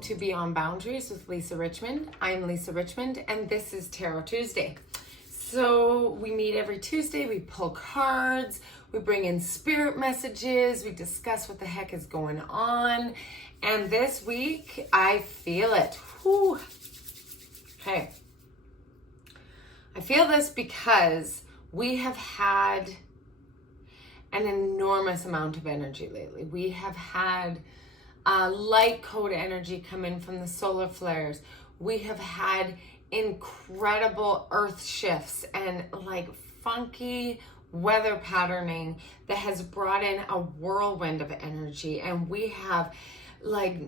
to Beyond Boundaries with Lisa Richmond. I'm Lisa Richmond, and this is Tarot Tuesday. So we meet every Tuesday, we pull cards, we bring in spirit messages, we discuss what the heck is going on. And this week, I feel it. Whew. Okay. I feel this because we have had an enormous amount of energy lately. We have had light code energy come in from the solar flares. We have had incredible earth shifts and like funky weather patterning that has brought in a whirlwind of energy. And we have like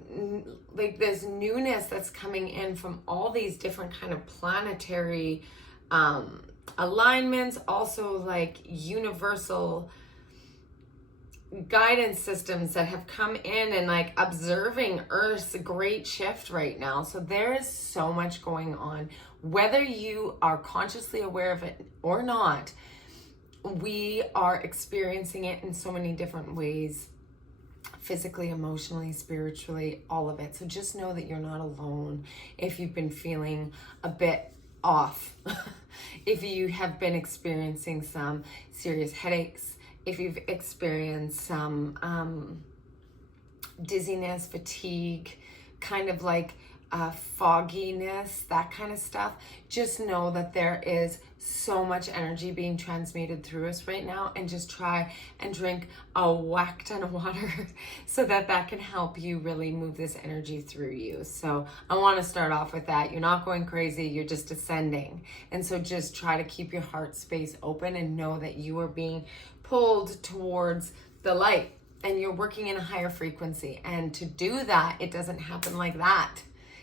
this newness that's coming in from all these different kind of planetary alignments, also like universal guidance systems that have come in and like observing Earth's great shift right now. So there is so much going on. Whether you are consciously aware of it or not, we are experiencing it in so many different ways, physically, emotionally, spiritually, all of it. So just know that you're not alone if you've been feeling a bit off, if you have been experiencing some serious headaches, if you've experienced some dizziness, fatigue, kind of like fogginess, that kind of stuff, just know that there is so much energy being transmuted through us right now, and just try and drink a whack ton of water so that that can help you really move this energy through you. So I want to start off with that. You're not going crazy, you're just ascending. And so just try to keep your heart space open and know that you are being pulled towards the light and you're working in a higher frequency. And to do that, it doesn't happen like that.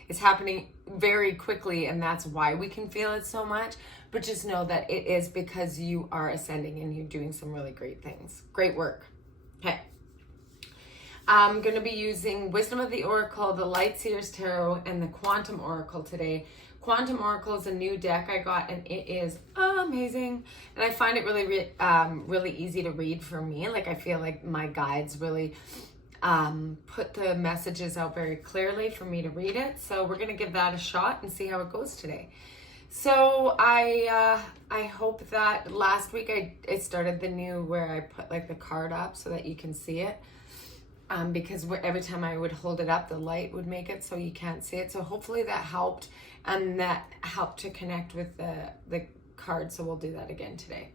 It's happening very quickly, and that's why we can feel it so much. But just know that it is because you are ascending and you're doing some really great things. Great work. Okay. I'm going to be using Wisdom of the Oracle, the Light Seers Tarot, and the Quantum Oracle today. Quantum Oracle is a new deck I got, and it is amazing. And I find it really easy to read for me. Like, I feel like my guides really put the messages out very clearly for me to read it. So we're going to give that a shot and see how it goes today. So I hope that last week I started the new where I put like the card up so that you can see it. Because every time I would hold it up, the light would make it so you can't see it. So hopefully that helped, and that helped to connect with the card. So we'll do that again today.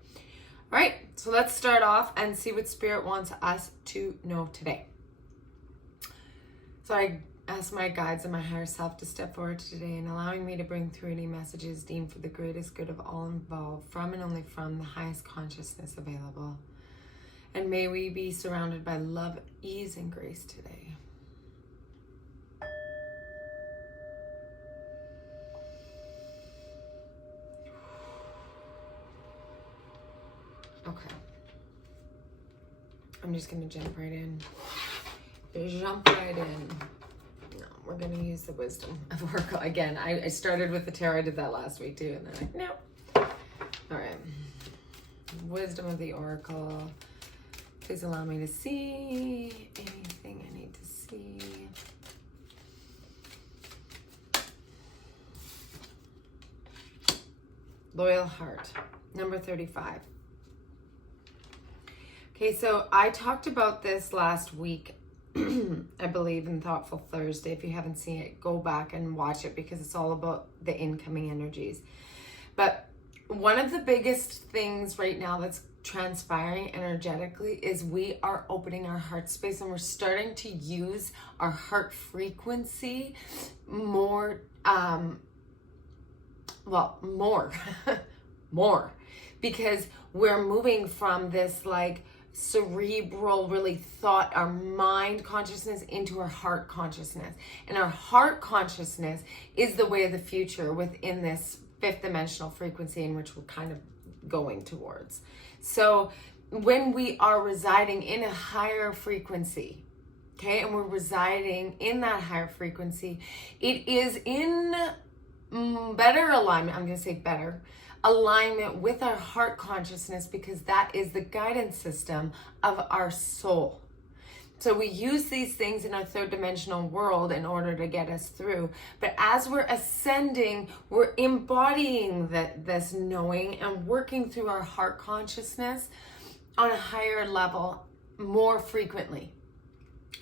All right, so let's start off and see what Spirit wants us to know today. So I ask my guides and my higher self to step forward today and allowing me to bring through any messages deemed for the greatest good of all involved, from and only from the highest consciousness available. And may we be surrounded by love, ease, and grace today. Okay. I'm just going to jump right in. Jump right in. No, we're going to use the Wisdom of Oracle. Again, I started with the tarot. I did that last week too. And then no. All right. Wisdom of the Oracle. Please allow me to see anything I need to see. Loyal Heart, number 35. Okay, so I talked about this last week, I believe, in Thoughtful Thursday. If you haven't seen it, go back and watch it because it's all about the incoming energies. But one of the biggest things right now that's transpiring energetically is we are opening our heart space, and we're starting to use our heart frequency more, more, because we're moving from this like cerebral, really thought, our mind consciousness into our heart consciousness. And our heart consciousness is the way of the future within this fifth dimensional frequency in which we're kind of going towards. So when we are residing in a higher frequency, okay, and we're residing in that higher frequency, it is in better alignment, I'm going to say better, alignment with our heart consciousness, because that is the guidance system of our soul. So we use these things in our third dimensional world in order to get us through. But as we're ascending, we're embodying this knowing and working through our heart consciousness on a higher level more frequently.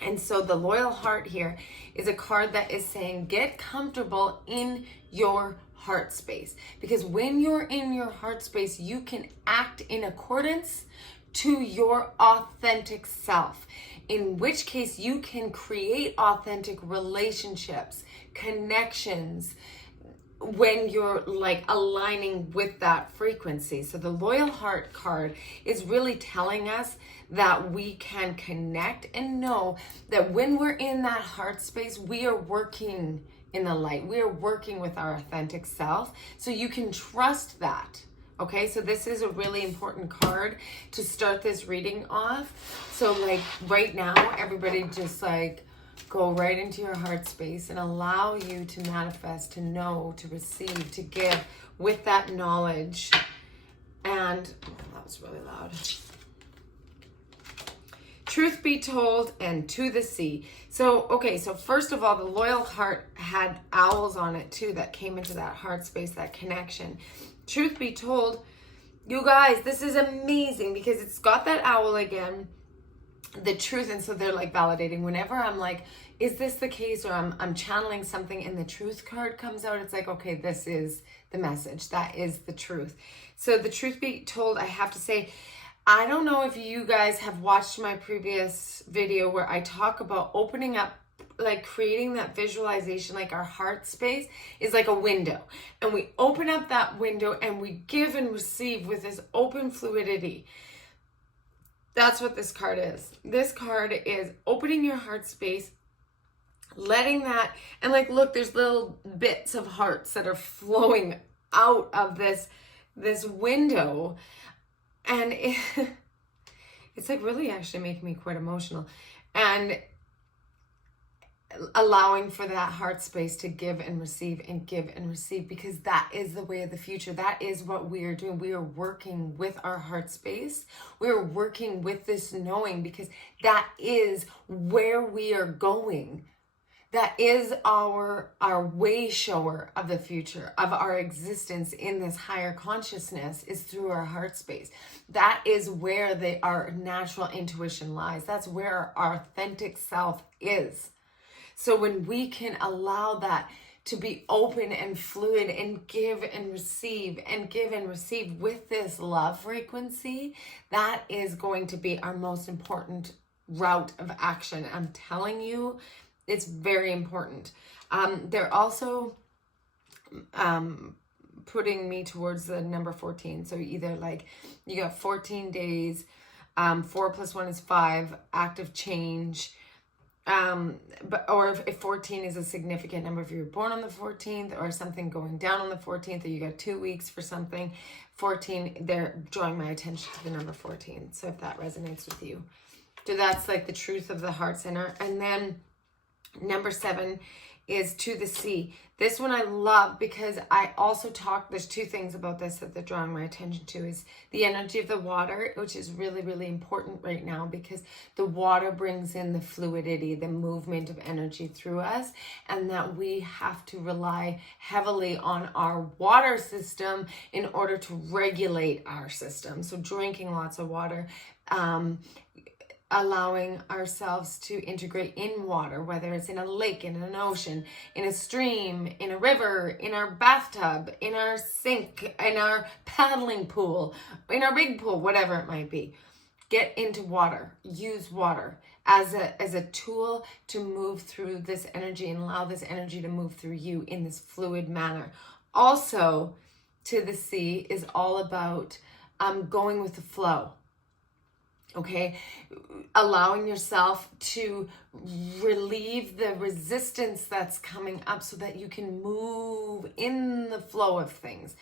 And so the loyal heart here is a card that is saying, get comfortable in your heart space. Because when you're in your heart space, you can act in accordance to your authentic self. In which case you can create authentic relationships, connections, when you're like aligning with that frequency. So the loyal heart card is really telling us that we can connect and know that when we're in that heart space, we are working in the light. We are working with our authentic self. So you can trust that. Okay, so this is a really important card to start this reading off. So like right now, everybody just like go right into your heart space and allow you to manifest, to know, to receive, to give with that knowledge. And that was really loud. Truth be told, and to the sea. So, okay, so first of all, the loyal heart had owls on it too that came into that heart space, that connection. Truth be told, you guys, this is amazing because it's got that owl again, the truth. And so they're like validating whenever I'm like, is this the case? Or I'm channeling something and the truth card comes out. It's like, okay, this is the message. That is the truth. So the truth be told, I have to say, I don't know if you guys have watched my previous video where I talk about opening up, like creating that visualization, like our heart space is like a window, and we open up that window and we give and receive with this open fluidity. That's what this card is. This card is opening your heart space, letting that, and like, look, there's little bits of hearts that are flowing out of this window. And it's like really actually making me quite emotional. And allowing for that heart space to give and receive and give and receive, because that is the way of the future. That is what we are doing. We are working with our heart space. We are working with this knowing, because that is where we are going. That is our way shower of the future, of our existence in this higher consciousness, is through our heart space. That is where our natural intuition lies. That's where our authentic self is. So when we can allow that to be open and fluid and give and receive and give and receive with this love frequency, that is going to be our most important route of action. I'm telling you, it's very important. They're also putting me towards the number 14. So either like you got 14 days, 4 + 1 is 5, active change. Or if 14 is a significant number, if you were born on the 14th or something going down on the 14th, or you got 2 weeks for something, 14, they're drawing my attention to the number 14. So if that resonates with you. So that's like the truth of the heart center. And then number 7 is to the sea. This one I love because I also there's 2 things about this that they're drawing my attention to, is the energy of the water, which is really, really important right now, because the water brings in the fluidity, the movement of energy through us, and that we have to rely heavily on our water system in order to regulate our system. So drinking lots of water, allowing ourselves to integrate in water, whether it's in a lake, in an ocean, in a stream, in a river, in our bathtub, in our sink, in our paddling pool, in our big pool, whatever it might be. Get into water. Use water as a tool to move through this energy and allow this energy to move through you in this fluid manner. Also, to the sea is all about going with the flow. Okay, allowing yourself to relieve the resistance that's coming up so that you can move in the flow of things.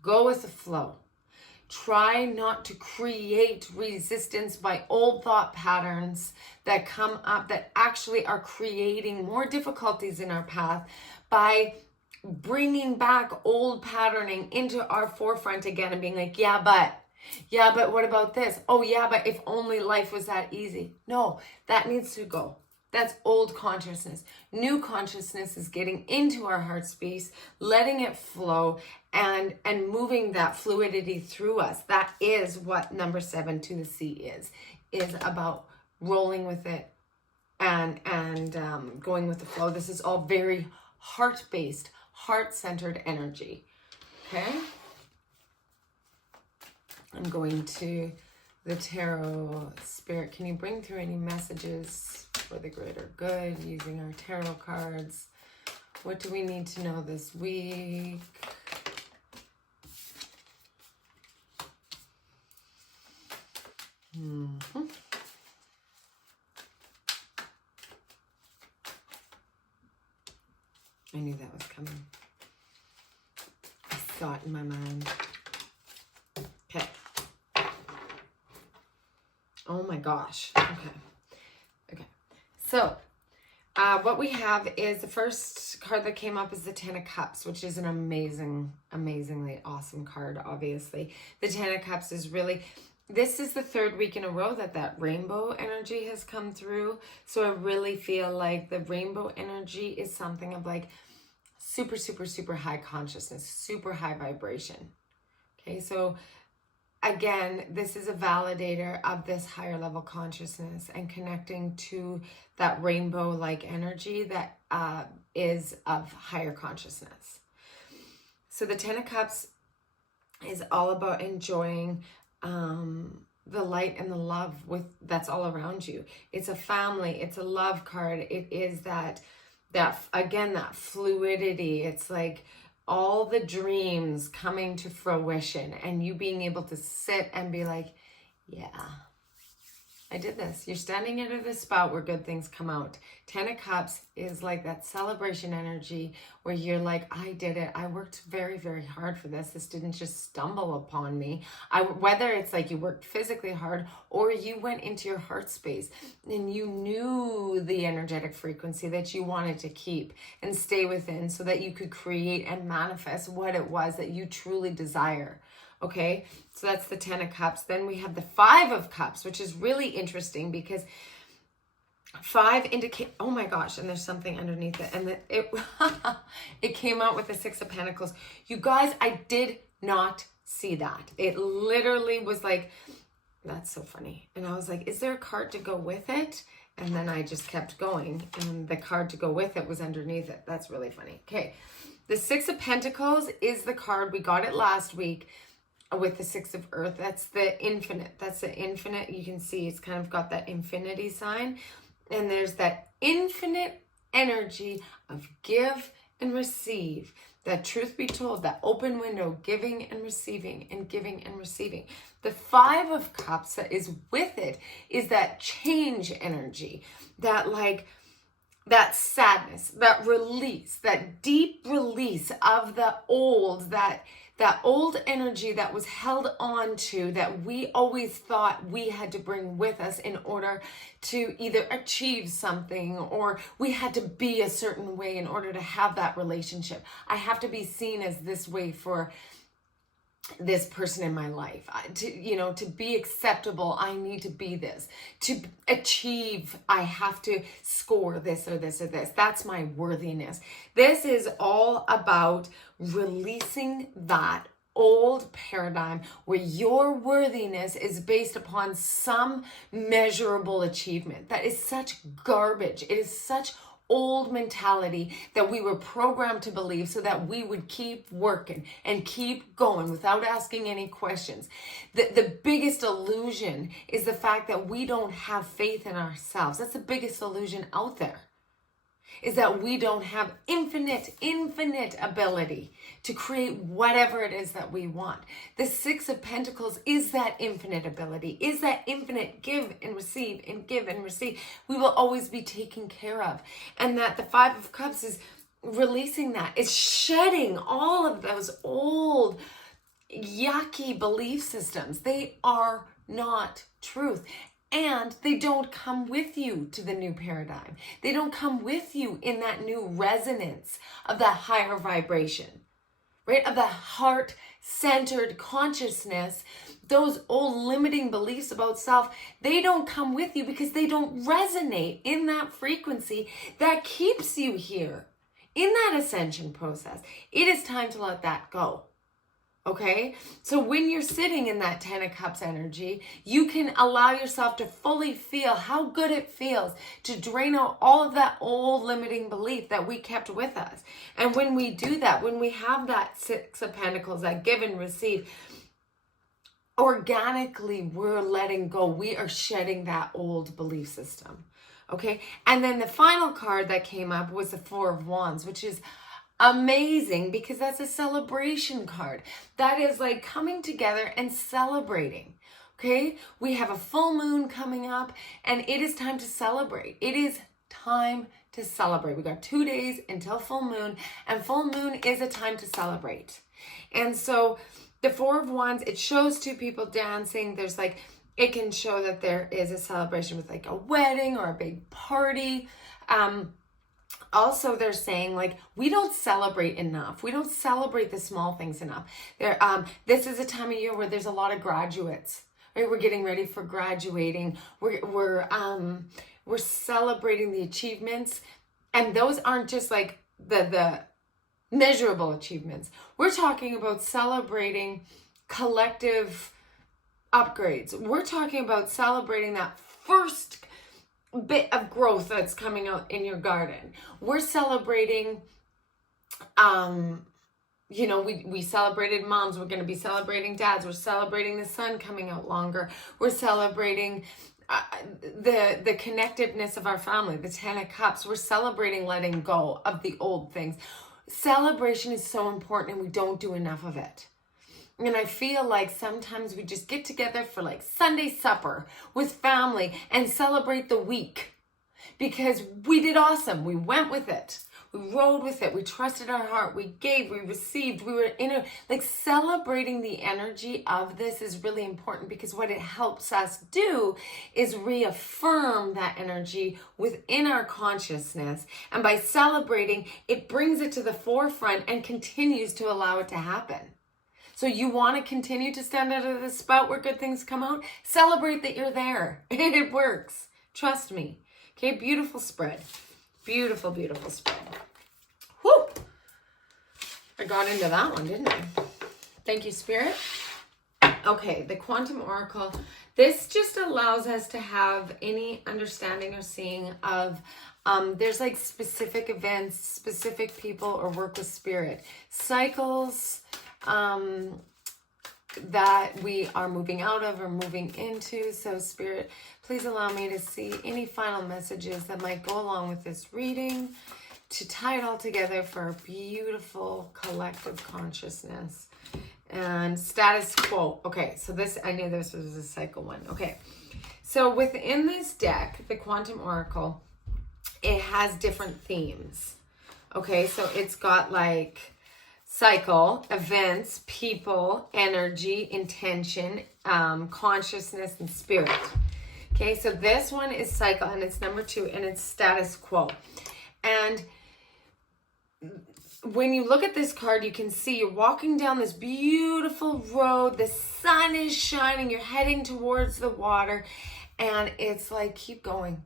Go with the flow. Try not to create resistance by old thought patterns that come up that actually are creating more difficulties in our path by bringing back old patterning into our forefront again and being like, yeah, but Yeah, but what about this? Oh, yeah, but if only life was that easy. No, that needs to go. That's old consciousness. New consciousness is getting into our heart space, letting it flow, and moving that fluidity through us. That is what number 7 to the sea is about rolling with it and going with the flow. This is all very heart-based, heart-centered energy. Okay? I'm going to the Tarot Spirit. Can you bring through any messages for the greater good using our tarot cards? What do we need to know this week? I knew that was coming. I saw it in my mind. Okay. Oh my gosh. Okay. So, what we have is the first card that came up is the Ten of Cups, which is an amazingly awesome card, obviously. The Ten of Cups is really, this is the 3rd week in a row that rainbow energy has come through. So I really feel like the rainbow energy is something of like super, super, super high consciousness, super high vibration. Okay, so again, this is a validator of this higher level consciousness and connecting to that rainbow-like energy that is of higher consciousness. So the Ten of Cups is all about enjoying the light and the love that's all around you. It's a family, it's a love card. It is that again, that fluidity. It's like all the dreams coming to fruition and you being able to sit and be like, yeah, I did this. You're standing under the spout where good things come out. Ten of Cups is like that celebration energy where you're like, I did it. I worked very, very hard for this. This didn't just stumble upon me. Whether it's like you worked physically hard or you went into your heart space and you knew the energetic frequency that you wanted to keep and stay within so that you could create and manifest what it was that you truly desire. Okay, so that's the Ten of Cups. Then we have the Five of Cups, which is really interesting because 5 indicate, oh my gosh, and there's something underneath it. And it came out with the 6 of Pentacles. You guys, I did not see that. It literally was like, that's so funny. And I was like, is there a card to go with it? And then I just kept going. And the card to go with it was underneath it. That's really funny. Okay, the 6 of Pentacles is the card. We got it last week with the 6 of Earth. That's the infinite. That's the infinite. You can see it's kind of got that infinity sign. And there's that infinite energy of give and receive. That truth be told, that open window, giving and receiving and giving and receiving. The 5 of Cups that is with it is that change energy. That like, that sadness, that release, that deep release of the old, that old energy that was held on to, that we always thought we had to bring with us in order to either achieve something or we had to be a certain way in order to have that relationship. I have to be seen as this way for this person in my life. To be acceptable, I need to be this. To achieve, I have to score this or this or this. That's my worthiness. This is all about releasing that old paradigm where your worthiness is based upon some measurable achievement. That is such garbage. It is such old mentality that we were programmed to believe so that we would keep working and keep going without asking any questions. The biggest illusion is the fact that we don't have faith in ourselves. That's the biggest illusion out there, is that we don't have infinite ability to create whatever it is that we want. The 6 of Pentacles is that infinite ability, is that infinite give and receive and give and receive. We will always be taken care of. And that the 5 of Cups is releasing that. It's shedding all of those old yucky belief systems. They are not truth. And they don't come with you to the new paradigm. They don't come with you in that new resonance of that higher vibration, right? Of the heart-centered consciousness those old limiting beliefs about self, they don't come with you because they don't resonate in that frequency that keeps you here in that ascension process. It is time to let that go. Okay, so when you're sitting in that 10 of Cups energy, you can allow yourself to fully feel how good it feels to drain out all of that old limiting belief that we kept with us. And when we do that, when we have that 6 of Pentacles, that give and receive, organically we're letting go. We are shedding that old belief system. Okay, and then the final card that came up was the 4 of Wands, which is amazing because that's a celebration card. That is like coming together and celebrating. Okay, we have a full moon coming up and it is time to celebrate. It is time to celebrate. We got 2 days until full moon, and full moon is a time to celebrate. And so the 4 of Wands, it shows 2 people dancing. There's like, it can show that there is a celebration with like a wedding or a big party. Also, they're saying like, we don't celebrate enough. We don't celebrate the small things enough. This is a time of year where there's a lot of graduates, right? We're getting ready for graduating. We're celebrating the achievements, and those aren't just like the measurable achievements. We're talking about celebrating collective upgrades. We're talking about celebrating that first bit of growth that's coming out in your garden. We're celebrating, we celebrated moms. We're going to be celebrating dads. We're celebrating the sun coming out longer. We're celebrating the connectiveness of our family, the 10 of Cups. We're celebrating letting go of the old things. Celebration is so important, and we don't do enough of it. And I feel like sometimes we just get together for like Sunday supper with family and celebrate the week because we did awesome. We went with it. We rode with it. We trusted our heart. We gave, we received. We were celebrating the energy of this is really important because what it helps us do is reaffirm that energy within our consciousness. And by celebrating, it brings it to the forefront and continues to allow it to happen. So you want to continue to stand out of the spout where good things come out? Celebrate that you're there. It works. Trust me. Okay, beautiful spread. Beautiful, beautiful spread. Whew! I got into that one, didn't I? Thank you, Spirit. Okay, the Quantum Oracle. This just allows us to have any understanding or seeing of there's like specific events, specific people, or work with spirit. Cycles that we are moving out of or moving into. So Spirit, please allow me to see any final messages that might go along with this reading to tie it all together for a beautiful collective consciousness. And status quo. Okay, so this, I knew this was a cycle one. Okay, so within this deck, the Quantum Oracle, it has different themes. Okay, so it's got like cycle, events, people, energy, intention, consciousness, and spirit. Okay, so this one is cycle, and it's number 2, and it's status quo. And when you look at this card, you can see you're walking down this beautiful road. The sun is shining. You're heading towards the water, and it's like, keep going.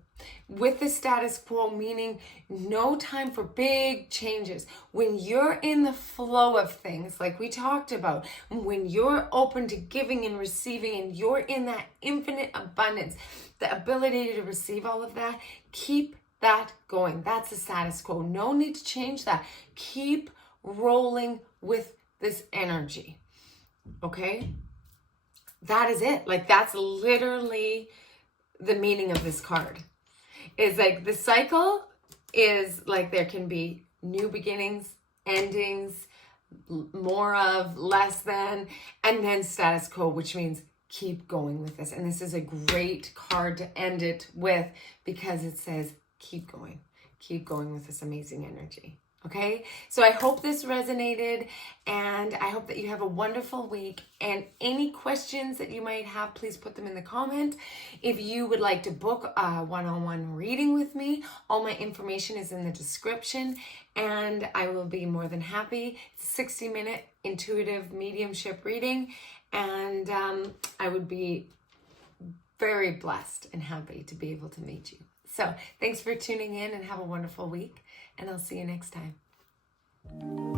With the status quo, meaning no time for big changes. When you're in the flow of things, like we talked about, when you're open to giving and receiving, and you're in that infinite abundance, the ability to receive all of that, keep that going. That's the status quo. No need to change that. Keep rolling with this energy. Okay? That is it. Like, that's literally the meaning of this card. Is like the cycle is like there can be new beginnings, endings, more of, less than, and then status quo, which means keep going with this. And this is a great card to end it with because it says keep going with this amazing energy. Okay, so I hope this resonated, and I hope that you have a wonderful week. And any questions that you might have, please put them in the comment. If you would like to book a one-on-one reading with me, all my information is in the description, and I will be more than happy. It's a 60-minute intuitive mediumship reading, And I would be very blessed and happy to be able to meet you. So thanks for tuning in and have a wonderful week. And I'll see you next time.